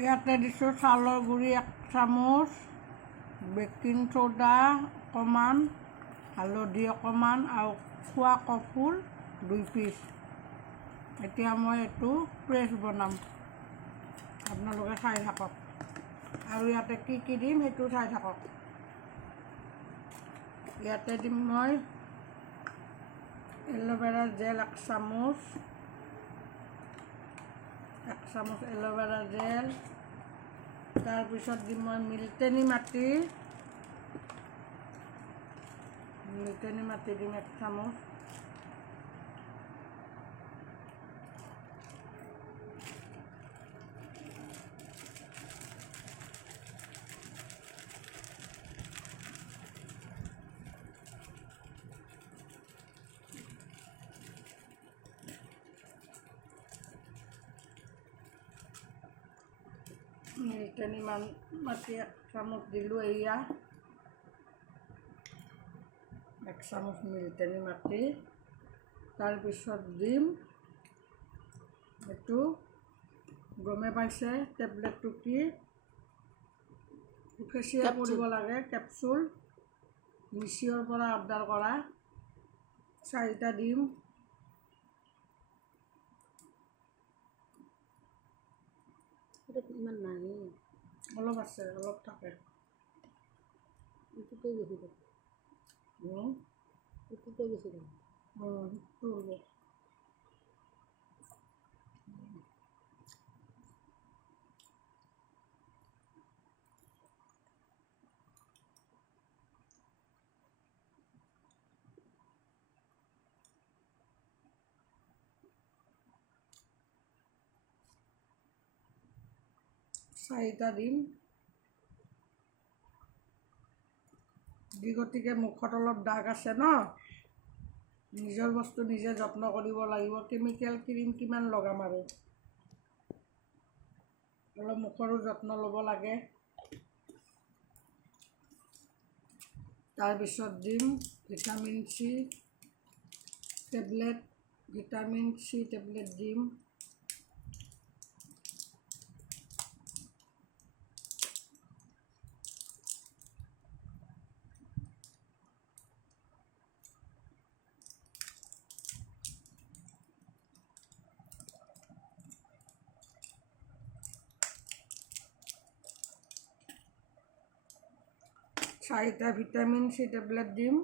ইয়াতে দিছোঁ চাউলৰ গুড়ি 1 চামুচ, বেকিং চ'ডা অকণমান, হালধি অকণমান আৰু খোৱা কফুৰ 2 পিচ। এতিয়া মই এইটো পেষ্ট বনাম, আপোনালোকে চাই থাকক আৰু ইয়াতে কি দিম সেইটো চাই থাকক। ইয়াতে দিম মই এল'ভেৰা জেল 1 চামুচ, 1 চামুচ এল'ভেৰা জেল। তাৰপিছত দিম মই মিল্টেনী মাটি দিম 1 চামুচ। মিল্টেনী মাটি 1 চামুচ দিলোঁ। এয়া 1 চামুচ মিল্টেনী মাটি। তাৰপিছত দিম এইটো, গমে পাইছে টেবলেটটো কি, ফেচিয়া কৰিব লাগে, কেপচুল, মিচিঅ'ৰ পৰা অৰ্ডাৰ কৰা। 4টা দিম। ইমান নাই, অলপ আছে, অলপ থাকে। এইটোতে বেছি থাকে। এইটোতে বেছি থাকে। চাৰিটা দিম। গতিকে মুখত অলপ দাগ আছে ন, নিজৰ বস্তু নিজে যত্ন কৰিব লাগিব। কেমিকেল ক্ৰীম কিমান লগাম আৰু, অলপ মুখৰো যত্ন ল'ব লাগে। তাৰপিছত দিম ভিটামিন চি টেবলেট, দিম। চাৰিটা ভিটামিন চি টেবলেট দিম।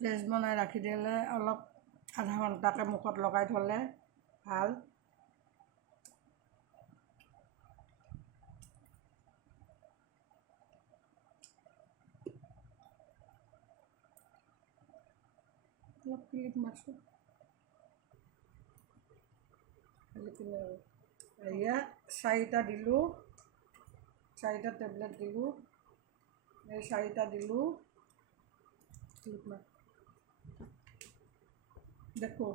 পেষ্ট বনাই ৰাখি দিলে অলপ আধা ঘণ্টাকৈ মুখত লগাই থ'লে ভাল। অলপ ক্লিপ মাৰছোঁ। এয়া 4টা দিলোঁ, 4টা টেবলেট দিলোঁ। এই 4টা দিলোঁ। দেখো,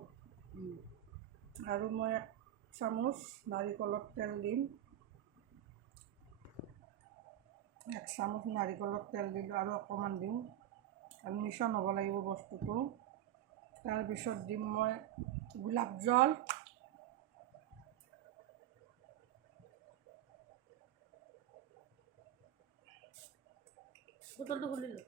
আৰু মই 1 চামুচ নাৰিকলৰ তেল দিম। 1 চামুচ নাৰিকলৰ তেল দিলোঁ আৰু অকণমান দিওঁ, আৰু মিশ্ৰণ হ'ব লাগিব বস্তুটো। তাৰপিছত দিম মই গোলাপ জল, বটলটো খুলি লওঁ।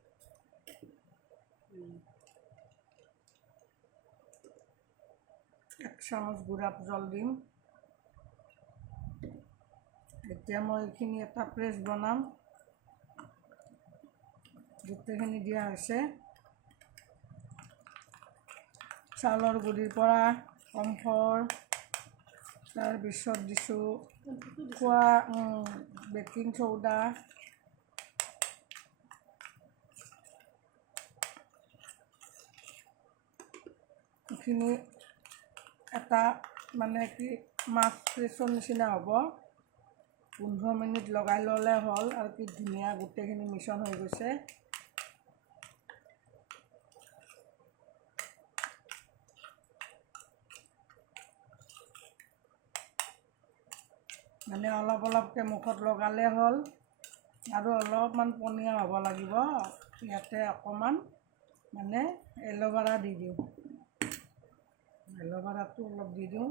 1 চামুচ গোলাপ জল দিম। এতিয়া মই এইখিনি এটা পেষ্ট বনাম। গোটেইখিনি দিয়া হৈছে। চাউলৰ গুড়িৰ পৰা কমফৰ, তাৰপিছত দিছোঁ খোৱা বেকিং চ'ডা, এইখিনি এটা মানে কি মাছ পেষ্টৰ নিচিনা হ'ব। 15 মিনিট লগাই ল'লে হ'ল, আৰু কি ধুনীয়া গোটেইখিনি মিশ্ৰণ হৈ গৈছে। মানে অলপ অলপকৈ মুখত লগালে হ'ল, আৰু অলপমান পনীয়া হ'ব লাগিব। ইয়াতে অকণমান মানে এল'ভেৰা দি দিওঁ, এল'ভেৰাটো অলপ দি দিওঁ।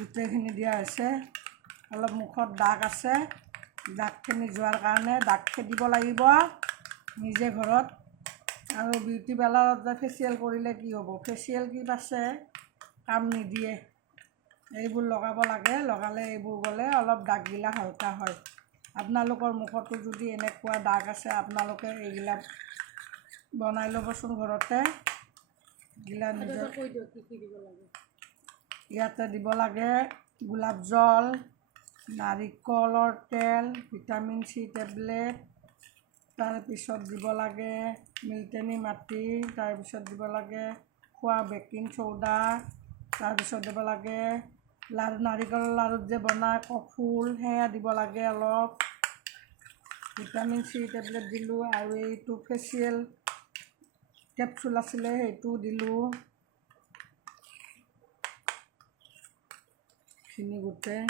গোটেইখিনি দিয়া হৈছে। অলপ মুখত দাগ আছে, দাগখিনি যোৱাৰ কাৰণে দাগ খেদিব লাগিব নিজে ঘৰত। আৰু বিউটি পাৰ্লাৰত যে ফেচিয়েল কৰিলে কি হ'ব, ফেচিয়েল কিট আছে, কাম নিদিয়ে। এইবোৰ লগাব লাগে, লগালে এইবোৰ গ'লে অলপ দাগবিলাক হালকা হয়। আপোনালোকৰ মুখতো যদি এনেকুৱা দাগ আছে, আপোনালোকে এইবিলাক বনাই ল'বচোন ঘৰতে। এইগিলা নিজৰ ইয়াতে দিব লাগে গোলাপ জল, নাৰিকলৰ তেল, ভিটামিন চি টেবলেট, তাৰপিছত দিব লাগে মিল্টেনী মাটি, তাৰপিছত দিব লাগে খোৱা বেকিং চ'ডা, তাৰপিছত দিব লাগে লাড়ু, নাৰিকলৰ লাড়ুত যে বনায় কফুল, সেয়া দিব লাগে অলপ। ভিটামিন চি টেবলেট দিলোঁ আৰু এইটো ফেচিয়েল কেপচুল আছিলে সেইটো দিলোঁ। খিনি গোটেই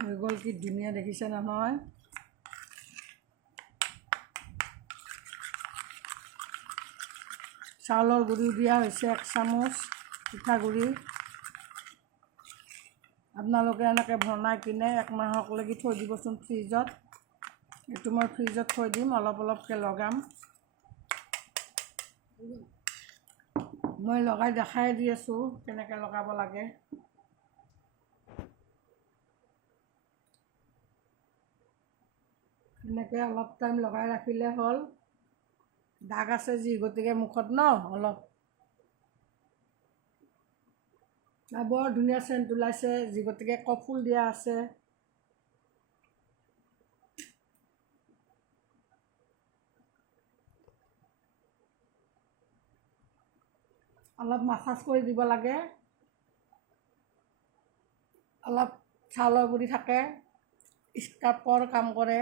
হৈ গ'ল, কি ধুনীয়া দেখিছে নহয়। চাউলৰ গুড়িও দিয়া হৈছে 1 চামুচ, পিঠাগুড়ি। আপোনালোকে এনেকৈ বনাই কিনে 1 মাহলৈকে থৈ দিবচোন ফ্ৰিজত। এইটো মই ফ্ৰিজত থৈ দিম, অলপ অলপকৈ লগাম। মই লগাই দেখাই দি আছোঁ কেনেকৈ লগাব লাগে। এনেকৈ অলপ টাইম লগাই ৰাখিলে হ'ল। দাগ আছে যি গতিকে মুখত অলপ বৰ ধুনীয়া চেণ্ট ওলাইছে, যি গতিকে কফুল দিয়া আছে। অলপ মাছাজ কৰি দিব লাগে। অলপ চাউলৰ গুড়ি থাকে, স্কাৰ্পৰ কাম কৰে।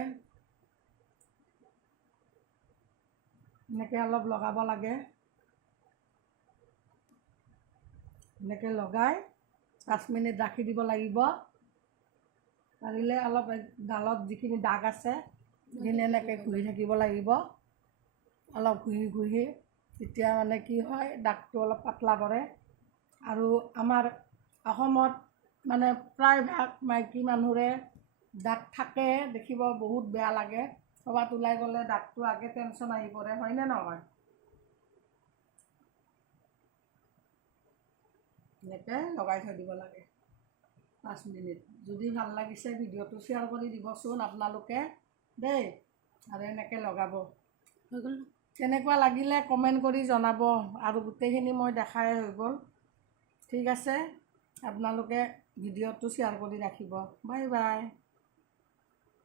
এনেকৈ অলপ লগাব লাগে। এনেকৈ লগাই 5 মিনিট ৰাখি দিব লাগিব। পাৰিলে অলপ গালত যিখিনি দাগ আছে সেইখিনি এনেকৈ ঘঁহি থাকিব লাগিব, অলপ ঘঁহি ঘঁহি। তেতিয়া মানে কি হয়, দাগটো অলপ পাতলা পৰে। আৰু আমাৰ অসমত মানে প্ৰায়ভাগ মাইকী মানুহৰে দাগ থাকে, দেখিব বহুত বেয়া লাগে। ক'ৰবাত ওলাই গ'লে দাগটো আগে টেনশ্যন আহি পৰে, হয়নে নহয়? এনেকৈ লগাই থৈ দিব লাগে 5 মিনিট। যদি ভাল লাগিছে ভিডিঅ'টো শ্বেয়াৰ কৰি দিবচোন আপোনালোকে দেই। আৰু এনেকৈ লগাব। কেনেকুৱা লাগিলে কমেণ্ট কৰি জনাব। আৰু গোটেইখিনি মই দেখাই হৈ গ'ল। ঠিক আছে, আপোনালোকে ভিডিঅ'টো শ্বেয়াৰ কৰি ৰাখিব। Bye bye.